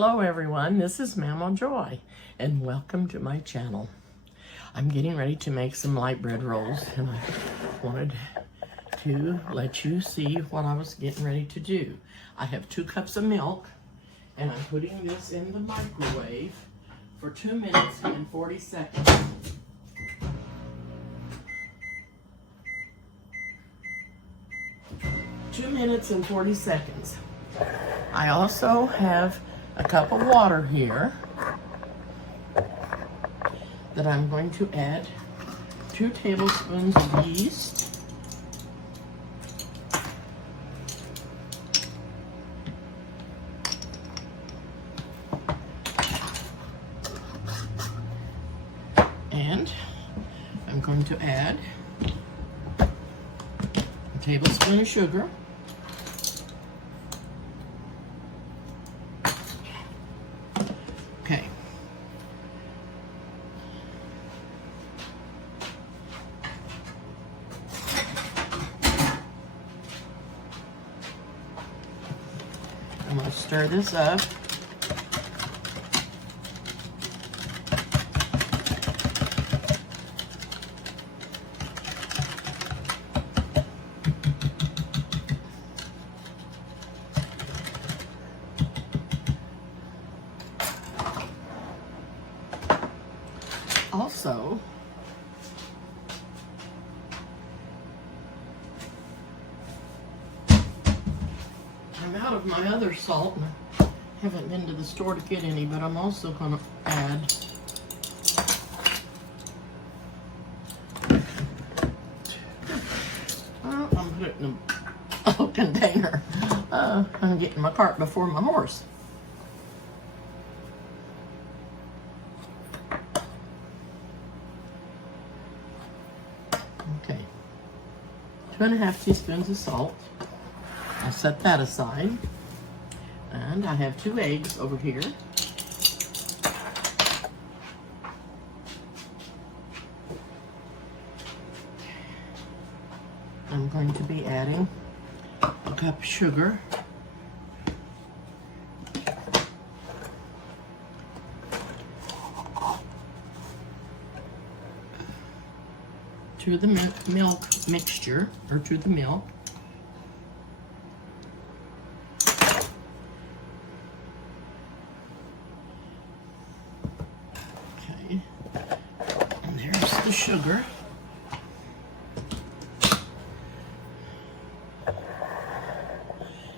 Hello everyone, this is Mama Joy and welcome to my channel. I'm getting ready to make some light bread rolls and I wanted to let you see what I was getting ready to do. I have 2 cups of milk and I'm putting this in the microwave for 2 minutes and 40 seconds. Two minutes and 40 seconds. I also have a cup of water here that I'm going to add 2 tablespoons of yeast, and I'm going to add a tablespoon of sugar, okay. I'm going to stir this up. Also, I'm out of my other salt and I haven't been to the store to get any, but I'm also going to add I'm putting it in a container. I'm getting my cart before my horse. Okay, 2½ teaspoons of salt. I'll set that aside. And I have 2 eggs over here. I'm going to be adding a cup of sugar. To the milk mixture, or to the milk. Okay, and there's the sugar.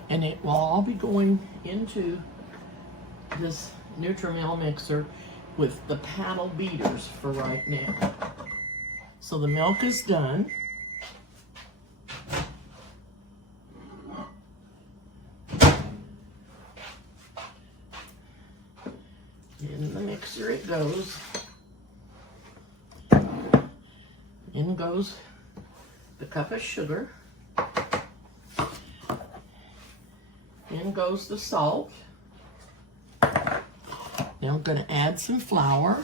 And it will all be going into this Nutri-Mill mixer with the paddle beaters for right now. So the milk is done. In the mixer it goes. In goes the cup of sugar. In goes the salt. Now I'm going to add some flour.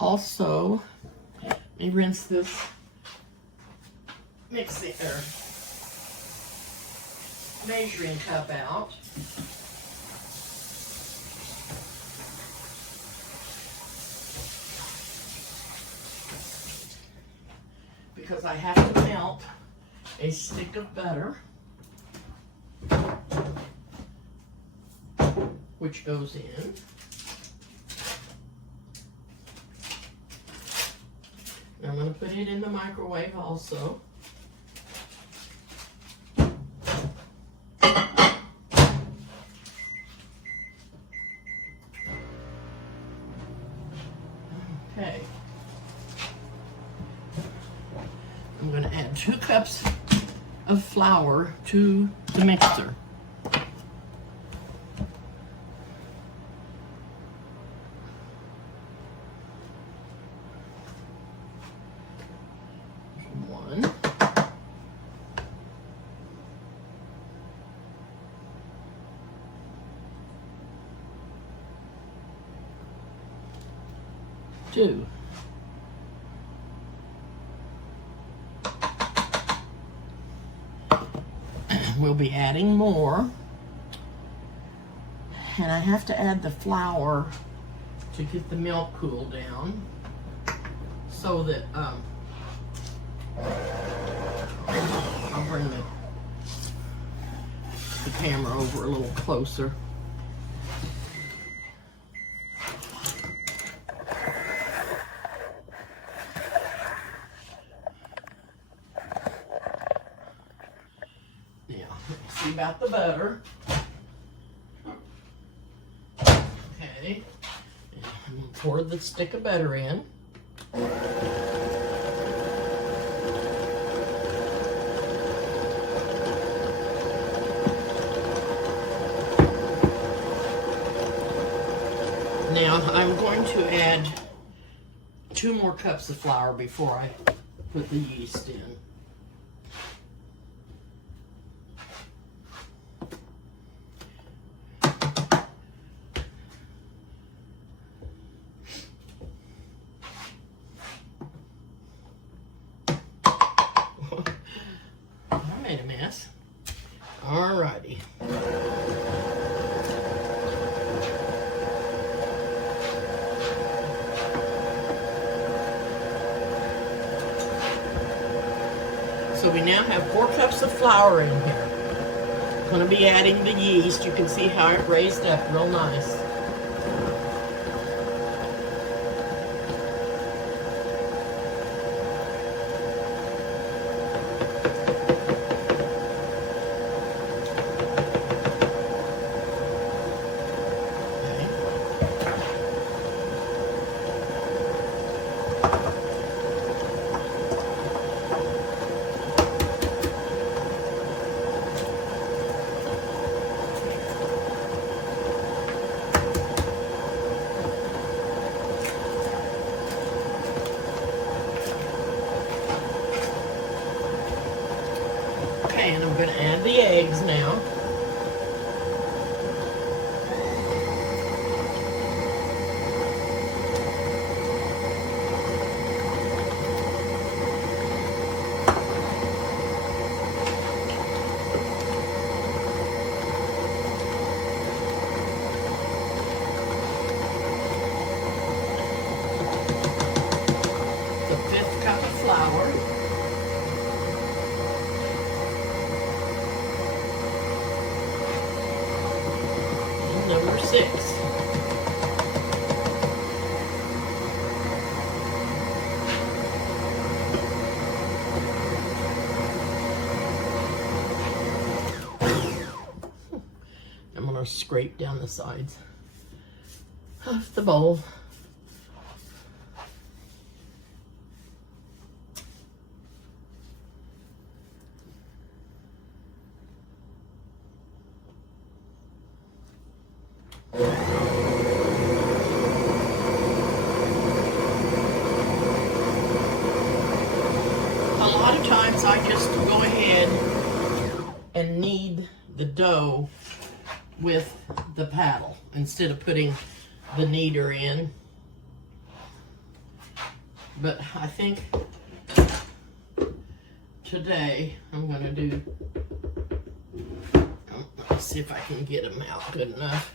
Also, let me rinse this mixing or measuring cup out. Because I have to melt a stick of butter, which goes in. I'm going to put it in the microwave also. Okay. I'm going to add 2 cups of flour to the mixer. One. 2. we'll be adding more. And I have to add the flour to get the milk cooled down so that I'll bring the camera over a little closer. Now, let's see about the butter. Okay, and I'm going to pour the stick of butter in. Now I'm going to add 2 more cups of flour before I put the yeast in. I made a mess. Alrighty. So we now have 4 cups of flour in here. I'm going to be adding the yeast. You can see how it raised up real nice. And I'm going to add the eggs now. The 5th cup of flour. Number 6. I'm going to scrape down the sides of the bowl. Times I just go ahead and knead the dough with the paddle instead of putting the kneader in. But I think today I'm going to do, let's see if I can get them out good enough.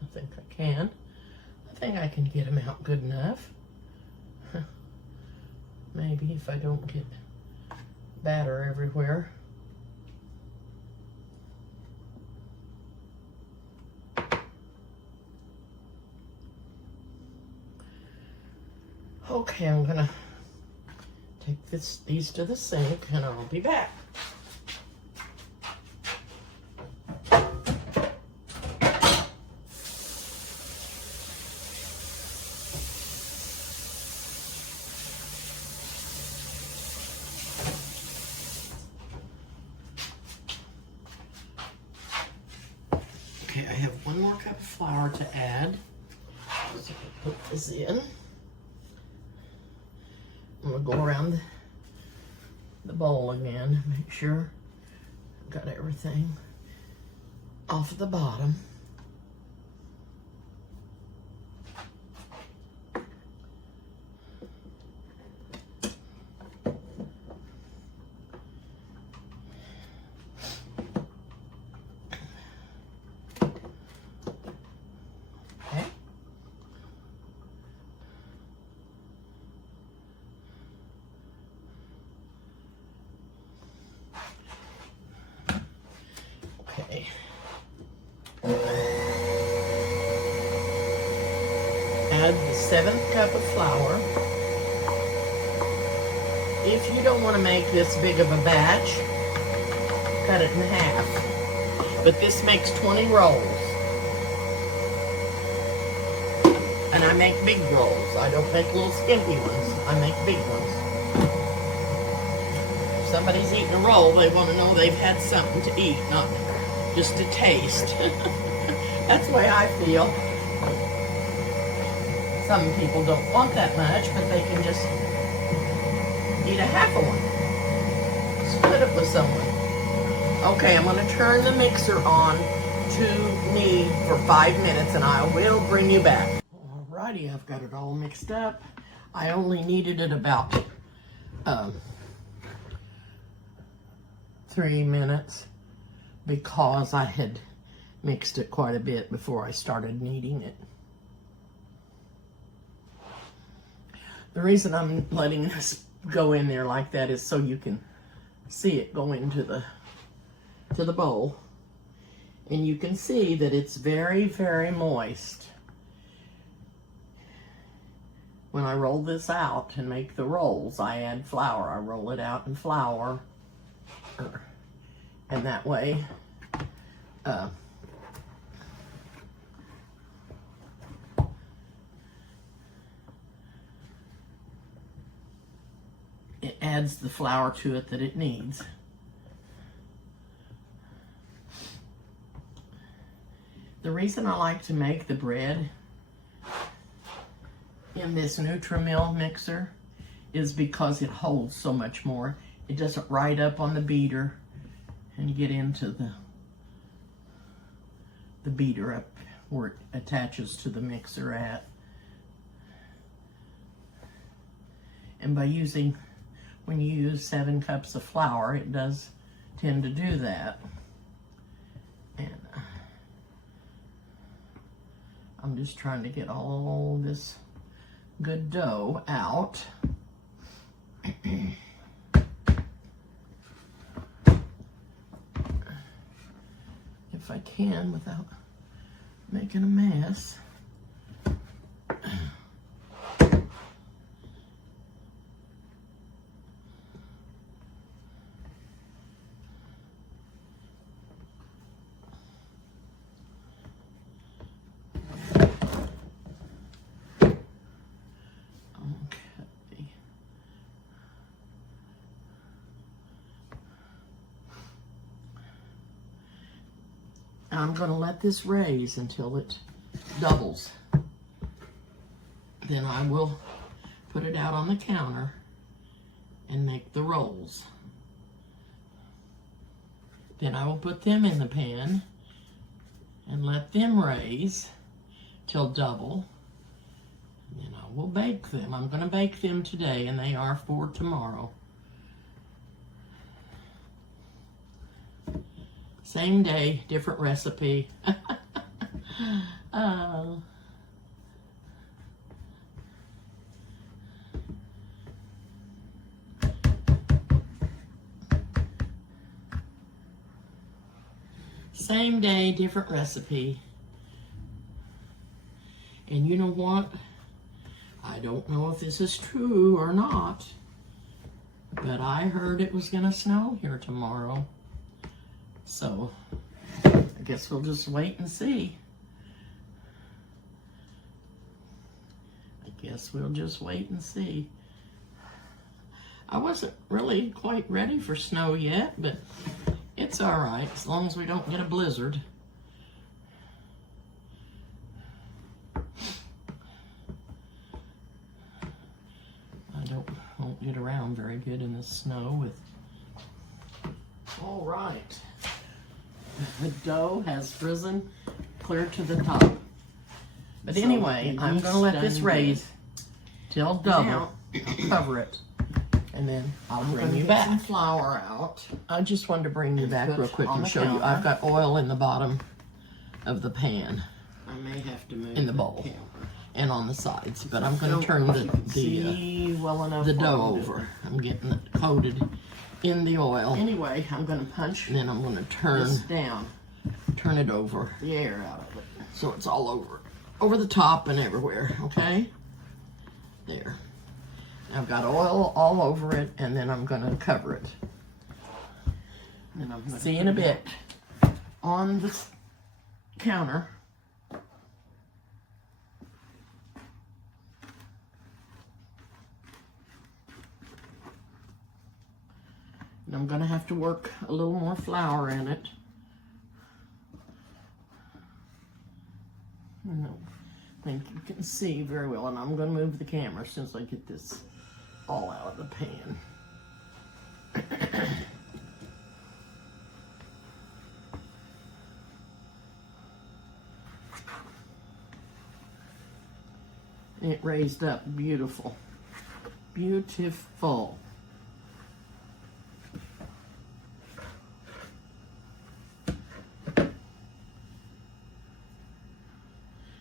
I think I can. I think I can get them out good enough. Maybe if I don't get batter everywhere. Okay, I'm gonna take these to the sink and I'll be back. Okay, I have 1 more cup of flour to add. So I'll put this in. I'm gonna go around the bowl again, make sure I've got everything. off of the bottom. Okay. Add the 7th cup of flour. If you don't want to make this big of a batch, cut it in half. But this makes 20 rolls. And I make big rolls. I don't make little skimpy ones. I make big ones. If somebody's eating a roll, they want to know they've had something to eat, not just a taste. That's the way I feel. Some people don't want that much, but they can just eat a half of one. Split it with someone. Okay, I'm going to turn the mixer on to me for 5 minutes, and I will bring you back. Alrighty, I've got it all mixed up. I only needed it about 3 minutes because I had mixed it quite a bit before I started kneading it. The reason I'm letting this go in there like that is so you can see it go into the bowl. And you can see that it's very, very moist. When I roll this out and make the rolls, I add flour. I roll it out in flour. And that way, it adds the flour to it that it needs. The reason I like to make the bread in this Nutri-Mill mixer is because it holds so much more. It doesn't ride up on the beater and get into the beater up where it attaches to the mixer at. And by using, when you use 7 cups of flour, it does tend to do that. And I'm just trying to get all this good dough out. If I can without making a mess. I'm going to let this raise until it doubles. Then I will put it out on the counter and make the rolls. Then I will put them in the pan and let them raise till double. And then I will bake them. I'm going to bake them today, and they are for tomorrow. Same day, different recipe. Same day, different recipe. And you know what? I don't know if this is true or not, but I heard it was gonna snow here tomorrow. So, I guess we'll just wait and see. I guess we'll just wait and see. I wasn't really quite ready for snow yet, but it's all right as long as we don't get a blizzard. Won't get around very good in the snow with. All right. The dough has risen clear to the top. But anyway, I'm going to let this raise till double. Now, I'll cover it. And then I'll bring you back. Some flour out. I just wanted to bring you back real quick and show you. I've got oil in the bottom of the pan. I may have to move in the bowl and on the sides, but I'm going to turn the dough over. I'm getting it coated in the oil. Anyway, I'm going to punch. And then I'm going to turn it over. The air out of it, so it's all over the top and everywhere. Okay, there. I've got oil all over it, and then I'm going to cover it. And I'm going to see in a bit on the counter. And I'm going to have to work a little more flour in it. I don't think you can see very well, and I'm going to move the camera since I get this all out of the pan. It raised up beautiful. Beautiful.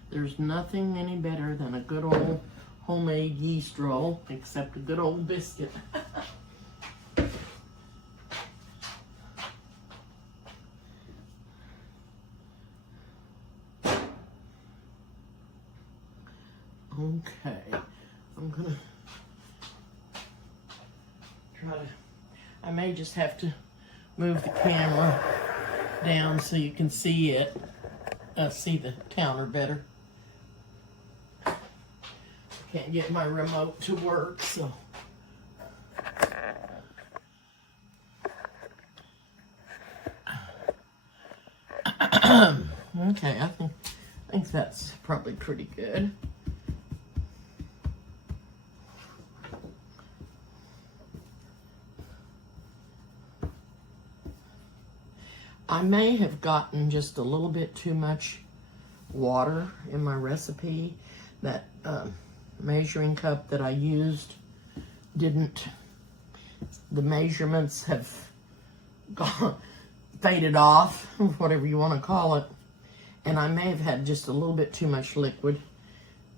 There's nothing any better than a good old homemade yeast roll, except a good old biscuit. Okay, I'm gonna try to, I may just have to move the camera down so you can see it, see the counter better. Can't get my remote to work, so. Okay, I think that's probably pretty good. I may have gotten just a little bit too much water in my recipe. That measuring cup that I used didn't, the measurements have faded off, whatever you want to call it, and I may have had just a little bit too much liquid,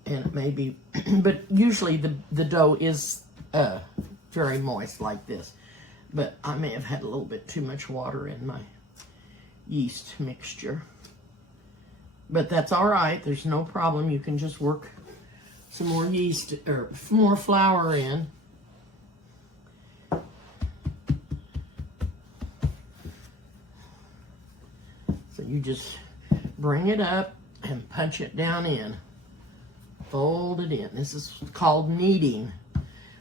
and it may be, but usually the dough is very moist like this, but I may have had a little bit too much water in my yeast mixture. But that's all right, there's no problem. You can just work some more yeast or more flour in. So you just bring it up and punch it down in. Fold it in. This is called kneading,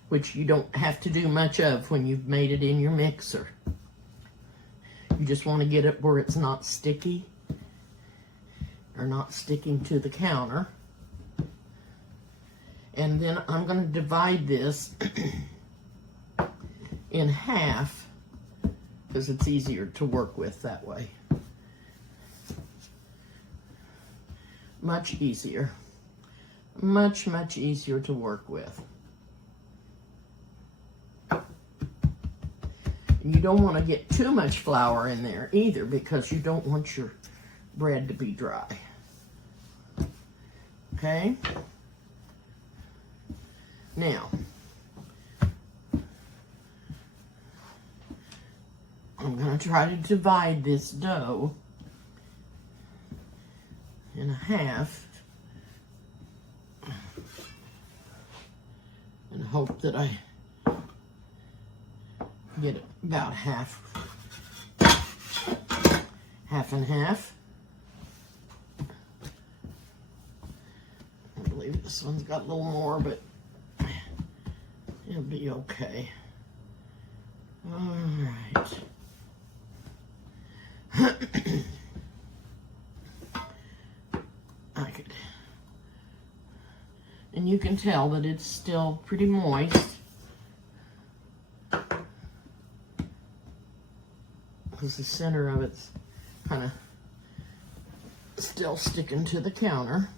which you don't have to do much of when you've made it in your mixer. You just want to get it where it's not sticky or not sticking to the counter. And then I'm going to divide this in half because it's easier to work with that way. Much easier. Much, much easier to work with. And you don't want to get too much flour in there either because you don't want your bread to be dry. Okay? Now, I'm going to try to divide this dough in half and hope that I get about half and half. I believe this one's got a little more, but it'll be okay. All right. And you can tell that it's still pretty moist because the center of it's kind of still sticking to the counter.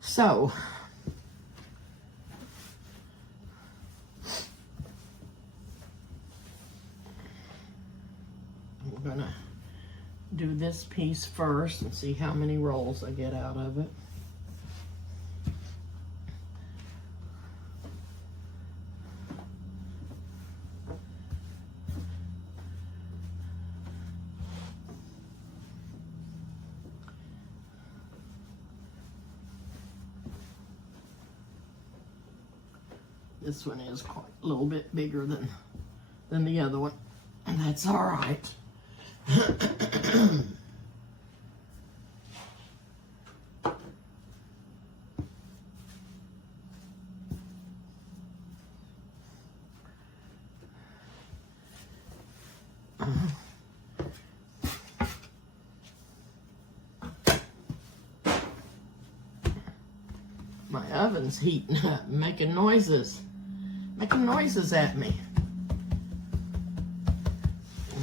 So, I'm gonna do this piece first and see how many rolls I get out of it. This one is quite a little bit bigger than the other one, and that's all right. My oven's heating up, making noises at me.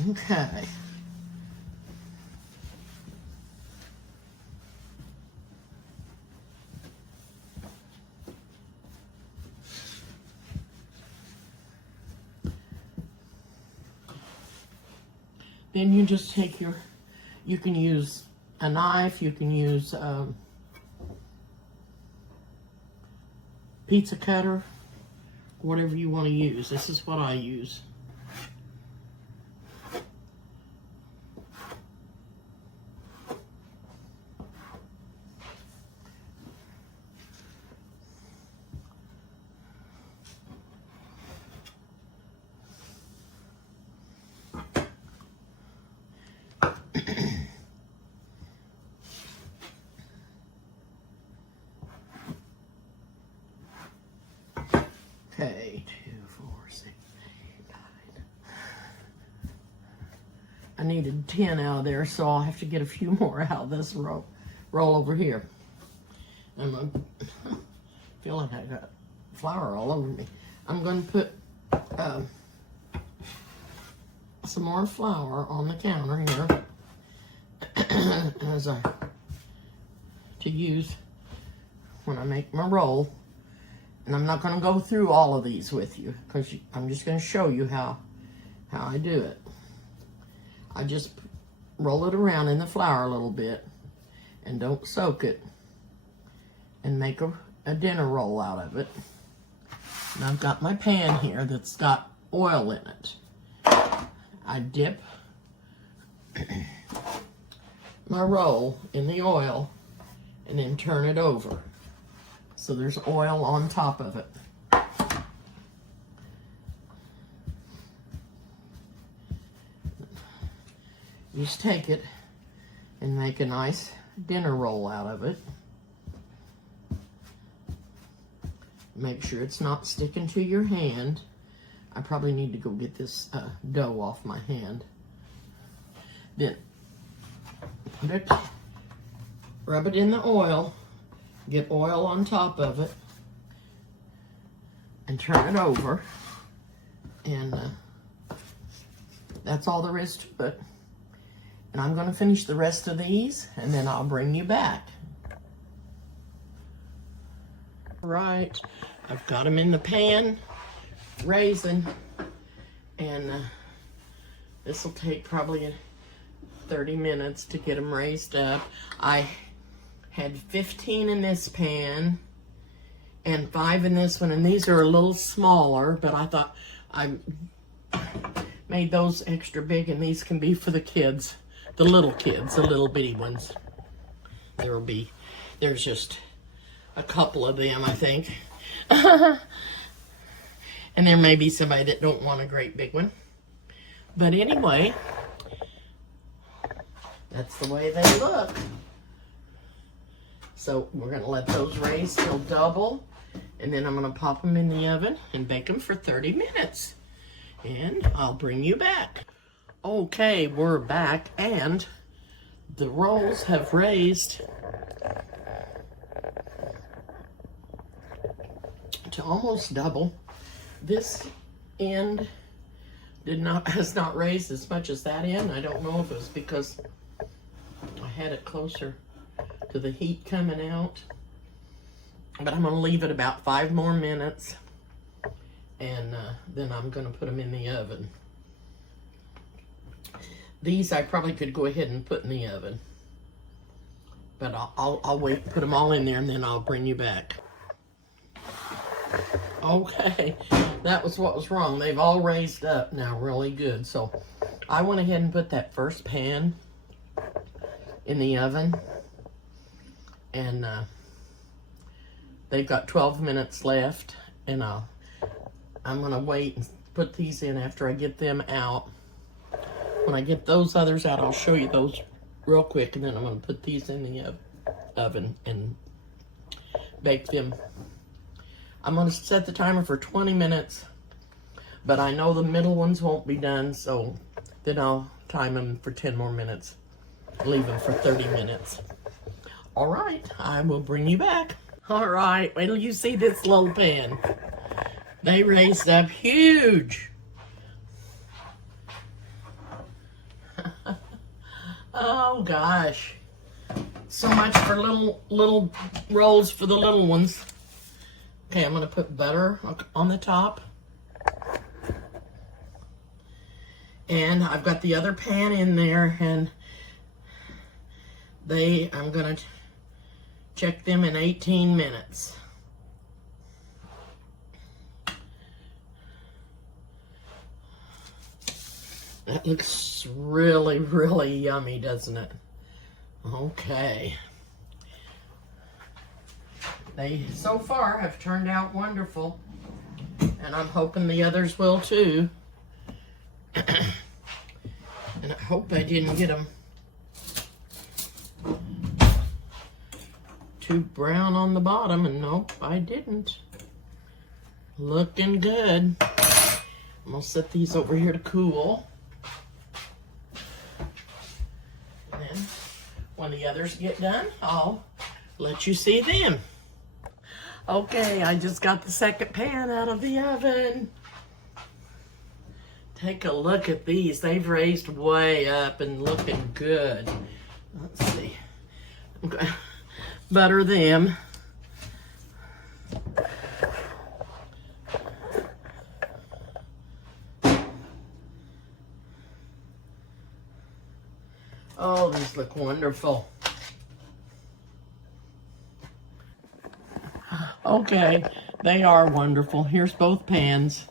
Okay. Then you just take you can use a knife, you can use pizza cutter, whatever you want to use. This is what I use. Okay, 2, 4, 6, 8, 9. I needed 10 out of there, so I'll have to get a few more out of this roll over here. I'm feeling like I got flour all over me. I'm going to put some more flour on the counter here to use when I make my roll. And I'm not going to go through all of these with you because I'm just going to show you how I do it. I just roll it around in the flour a little bit and don't soak it and make a dinner roll out of it. And I've got my pan here that's got oil in it. I dip my roll in the oil and then turn it over. So there's oil on top of it. You just take it and make a nice dinner roll out of it. Make sure it's not sticking to your hand. I probably need to go get this dough off my hand. Then put it, rub it in the oil. Get oil on top of it and turn it over, and that's all there is to it. And I'm going to finish the rest of these and then I'll bring you back. Right, I've got them in the pan raising, and this will take probably 30 minutes to get them raised up. I had 15 in this pan and 5 in this one, and these are a little smaller, but I thought I made those extra big, and these can be for the kids, the little kids, the little bitty ones. There's just a couple of them, I think. And there may be somebody that don't want a great big one. But anyway, that's the way they look. So we're going to let those raise till double, and then I'm going to pop them in the oven and bake them for 30 minutes. And I'll bring you back. Okay, we're back, and the rolls have raised to almost double. This end has not raised as much as that end. I don't know if it was because I had it closer to the heat coming out. But I'm going to leave it about 5 more minutes. And then I'm going to put them in the oven. These I probably could go ahead and put in the oven. But I'll wait, put them all in there, and then I'll bring you back. Okay, that was what was wrong. They've all raised up now really good. So I went ahead and put that first pan in the oven. And they've got 12 minutes left. And I'm going to wait and put these in after I get them out. When I get those others out, I'll show you those real quick. And then I'm going to put these in the oven and bake them. I'm going to set the timer for 20 minutes, but I know the middle ones won't be done, so then I'll time them for 10 more minutes, leave them for 30 minutes. All right, I will bring you back. All right, wait till you see this little pan. They raised up huge. Oh gosh, so much for little rolls for the little ones. Okay, I'm going to put butter on the top. And I've got the other pan in there, and I'm going to check them in 18 minutes. That looks really, really yummy, doesn't it? Okay. They, so far, have turned out wonderful, and I'm hoping the others will too. And I hope I didn't get them too brown on the bottom, and nope, I didn't. Looking good. I'm gonna set these over here to cool. And then, when the others get done, I'll let you see them. Okay, I just got the second pan out of the oven. Take a look at these. They've raised way up and looking good. Let's see. I'm going to butter them. Oh, these look wonderful. Okay, they are wonderful. Here's both pans.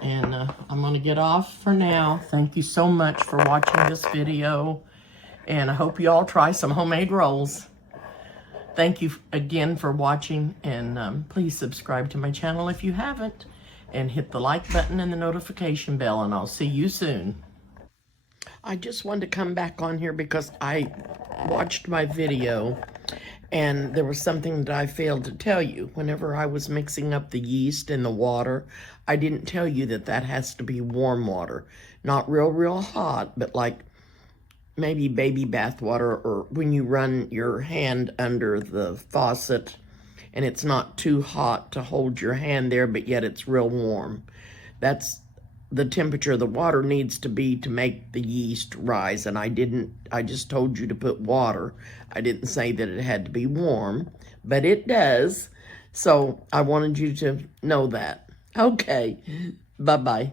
And I'm going to get off for now. Thank you so much for watching this video. And I hope you all try some homemade rolls. Thank you again for watching. And please subscribe to my channel if you haven't. And hit the like button and the notification bell. And I'll see you soon. I just wanted to come back on here because I watched my video. And there was something that I failed to tell you. Whenever I was mixing up the yeast and the water, I didn't tell you that that has to be warm water. Not real hot, but like maybe baby bath water, or when you run your hand under the faucet and it's not too hot to hold your hand there, but yet it's real warm. That's the temperature the water needs to be to make the yeast rise. And I just told you to put water. I didn't say that it had to be warm, but it does. So I wanted you to know that. Okay, bye-bye.